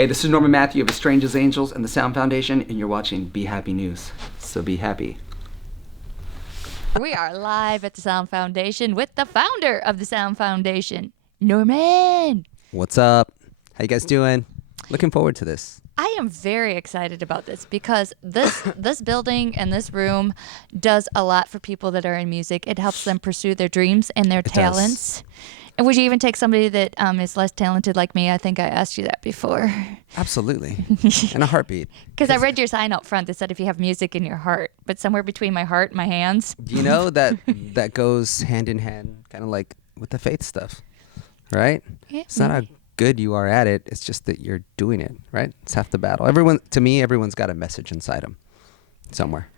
Hey, this is Norman Matthew of As Strange as Angels and the Sound Foundation, and you're watching Be Happy News. So be happy. We are live at the Sound Foundation with the founder of the Sound Foundation, Norman. What's up? How you guys doing? Looking forward to this. I am very excited about this because this building and this room does a lot for people that are in music. It helps them pursue their dreams and their talents. And would you even take somebody that is less talented like me? I think I asked you that before. Absolutely. In a heartbeat. Because I read your sign out front that said if you have music in your heart, but somewhere between my heart and my hands. You know that goes hand in hand, kind of like with the faith stuff, right? Yeah, it's not how good you are at it. It's just that you're doing it, right? It's half the battle. Everyone's got a message inside them somewhere.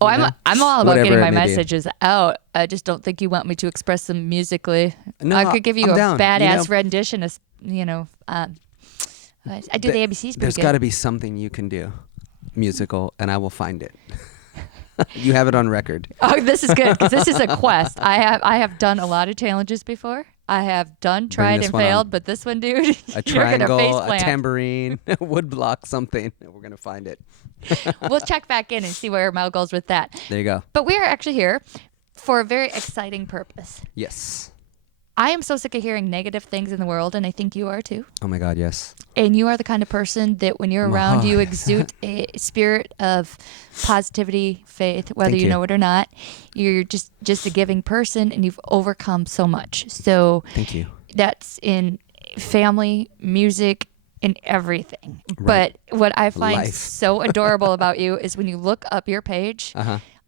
Oh, I'm all about Whatever getting my it may be. messages out. I just don't think you want me to express them musically. No, I could give you I'm a down. badass rendition of, I do the ABCs pretty There's good. got to be something you can do, musical, and I will find it. You have it on record. Oh, this is good because this is a quest. I have done a lot of challenges before. I have tried this and one on. failed, but this one, dude, A you're gonna triangle, face a plant. tambourine, a wood block, something. We're going to find it. We'll check back in and see where Mel goes with that. There you go. But we are actually here for a very exciting purpose. Yes. I am so sick of hearing negative things in the world, and I think you are too. Oh my God, yes. And you are the kind of person that when you're around, you exude a spirit of positivity, faith, whether Thank you you. know it or not. You're just a giving person, and you've overcome so much. So Thank you. that's in family, music, and everything. Right. But what I find Life. so adorable about you is when you look up your page,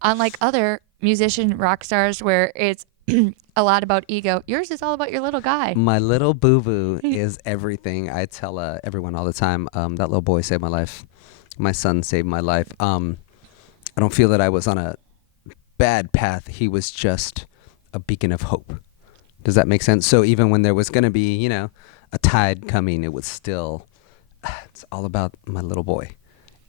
unlike other musician rock stars where it's a lot about ego, yours is all about your little guy. My little boo-boo is everything. I tell everyone all the time, that little boy saved my life. My son saved my life. I don't feel that I was on a bad path. He was just a beacon of hope. Does that make sense? So even when there was going to be, a tide coming, it was still, it's all about my little boy.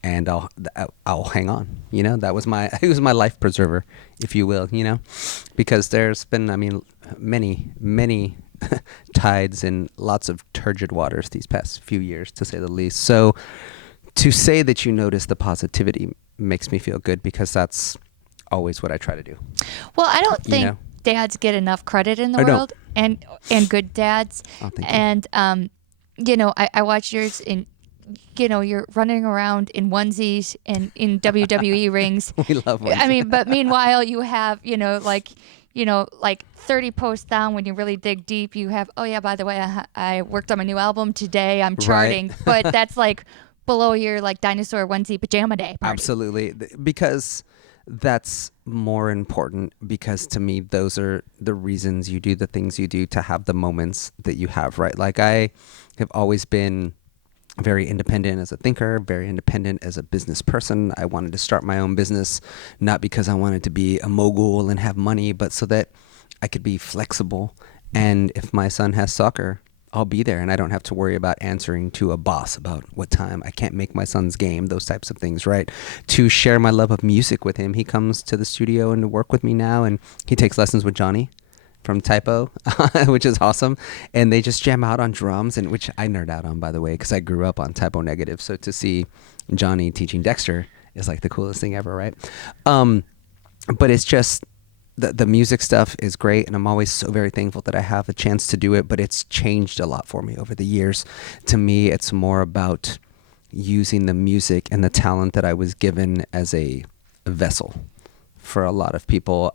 And I'll hang on. That was he was my life preserver, if you will, because there's been, many, many tides and lots of turgid waters these past few years, to say the least. So to say that you notice the positivity makes me feel good because that's always what I try to do. Well, I don't think dads get enough credit in the world, and good dads. Oh, thank you. And I watch yours in. You're running around in onesies and in WWE rings. We love onesies. But meanwhile, you have, like 30 posts down when you really dig deep. You have, oh yeah, by the way, I worked on my new album today. I'm charting, but that's like below your like dinosaur onesie pajama day party. Absolutely, because that's more important, because to me those are the reasons you do the things you do, to have the moments that you have, right? Like I have always been very independent as a thinker, very independent as a business person. I wanted to start my own business, not because I wanted to be a mogul and have money, but so that I could be flexible. And if my son has soccer, I'll be there, and I don't have to worry about answering to a boss about what time I can't make my son's game, those types of things, right? To share my love of music with him. He comes to the studio and to work with me now, and he takes lessons with Johnny from Typo, which is awesome. And they just jam out on drums, and which I nerd out on, by the way, because I grew up on Typo Negative. So to see Johnny teaching Dexter is like the coolest thing ever, right? But it's just the music stuff is great, and I'm always so very thankful that I have the chance to do it, but it's changed a lot for me over the years. To me, it's more about using the music and the talent that I was given as a vessel for a lot of people,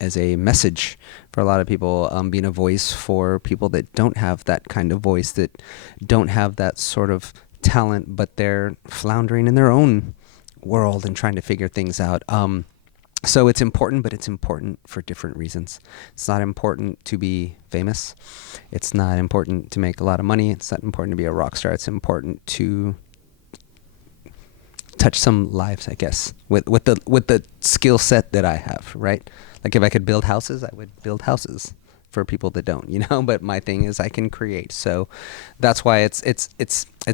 as a message for a lot of people, being a voice for people that don't have that kind of voice, that don't have that sort of talent, but they're floundering in their own world and trying to figure things out. So it's important, but it's important for different reasons. It's not important to be famous. It's not important to make a lot of money. It's not important to be a rock star. It's important to touch some lives, I guess, with the skill set that I have, right? Like if I could build houses, I would build houses for people that don't, but my thing is I can create. So that's why it's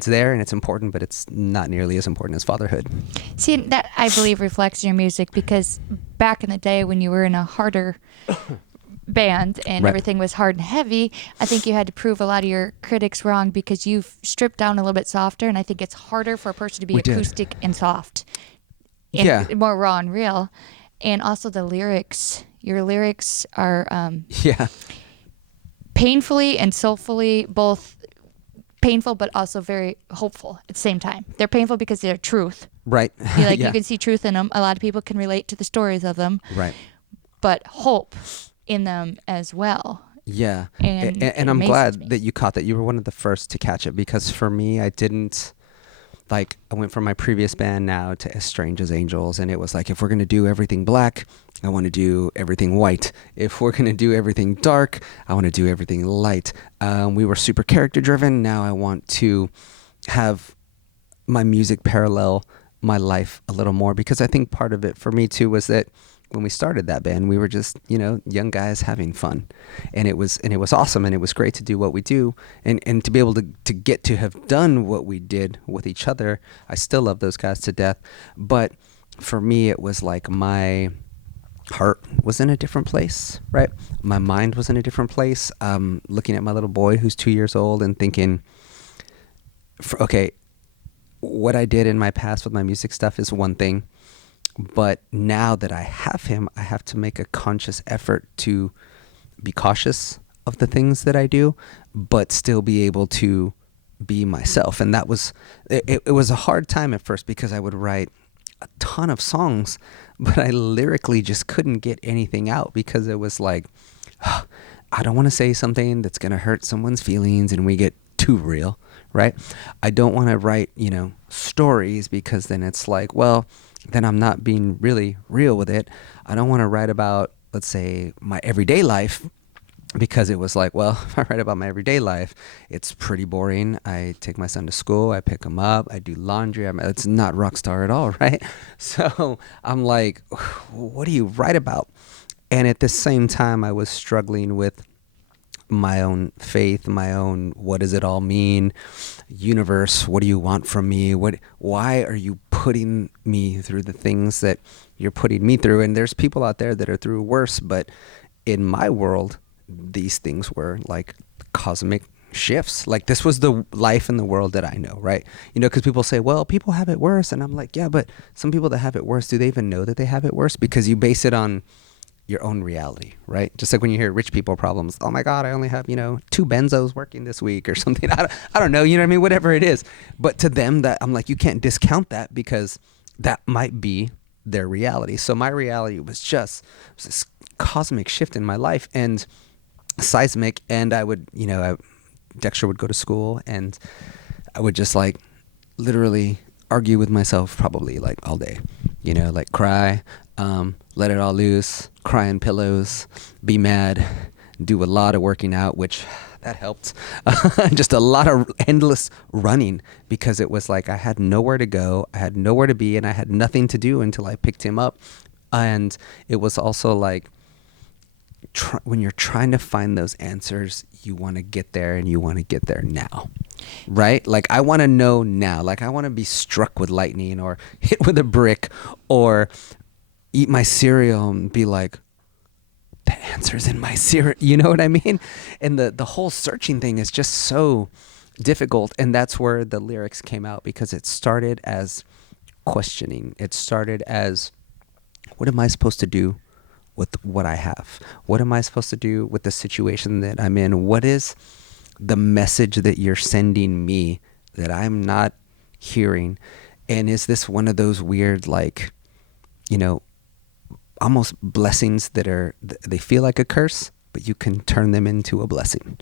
there, and it's important, but it's not nearly as important as fatherhood. See, that I believe reflects your music, because back in the day when you were in a harder band and Right. everything was hard and heavy, I think you had to prove a lot of your critics wrong because you've stripped down a little bit softer, and I think it's harder for a person to be We did. acoustic and soft and Yeah. more raw and real. And also the lyrics. Your lyrics are Yeah. painfully and soulfully both painful but also very hopeful at the same time. They're painful because they're truth. Right. You Yeah. you can see truth in them. A lot of people can relate to the stories of them, Right. but hope in them as well. Yeah. And it And I'm amazes glad me. that you caught that. You were one of the first to catch it, because for me, I didn't, like, I went from my previous band now to As Strange as Angels, and it was like, if we're going to do everything black, I want to do everything white. If we're going to do everything dark, I want to do everything light. We were super character driven. Now I want to have my music parallel my life a little more, because I think part of it for me too was that when we started that band, we were just, young guys having fun, and it was awesome, and it was great to do what we do, and to be able to get to have done what we did with each other. I still love those guys to death, but for me, it was like my heart was in a different place, right? My mind was in a different place. Looking at my little boy who's 2 years old and thinking, okay, what I did in my past with my music stuff is one thing, but now that I have him, I have to make a conscious effort to be cautious of the things that I do, but still be able to be myself. And that was, it was a hard time at first, because I would write a ton of songs, but I lyrically just couldn't get anything out, because it was like, I don't want to say something that's going to hurt someone's feelings and we get too real, right? I don't want to write, stories, because then it's like, well, then I'm not being really real with it. I don't want to write about, let's say, my everyday life, because it was like, well, if I write about my everyday life, it's pretty boring. I take my son to school, I pick him up, I do laundry. It's not rock star at all, right? So I'm like, what do you write about? And at the same time, I was struggling with my own faith, my own, what does it all mean? Universe, what do you want from me? Why are you putting me through the things that you're putting me through? And there's people out there that are through worse, but in my world, these things were like cosmic shifts. Like, this was the life in the world that I know, right? Because people say, well, people have it worse. And I'm like, yeah, but some people that have it worse, do they even know that they have it worse? Because you base it on your own reality, right? Just like when you hear rich people problems, oh my God, I only have, 2 benzos working this week or something. I don't know, you know what I mean? Whatever it is. But to them, that I'm like, you can't discount that, because that might be their reality. So my reality was this cosmic shift in my life, and seismic. And I would, Dexter would go to school, and I would just like literally argue with myself probably like all day, like cry, let it all loose, cry in pillows, be mad, do a lot of working out, which that helped. Just a lot of endless running, because it was like I had nowhere to go, I had nowhere to be, and I had nothing to do until I picked him up. And it was also like, when you're trying to find those answers, you want to get there, and you want to get there now, right? Like, I want to know now. Like, I want to be struck with lightning or hit with a brick or eat my cereal and be like, the answer's in my cereal. You know what I mean? And the whole searching thing is just so difficult. And that's where the lyrics came out, because it started as questioning. It started as, what am I supposed to do with what I have? What am I supposed to do with the situation that I'm in? What is the message that you're sending me that I'm not hearing? And is this one of those weird, like, almost blessings that they feel like a curse, but you can turn them into a blessing,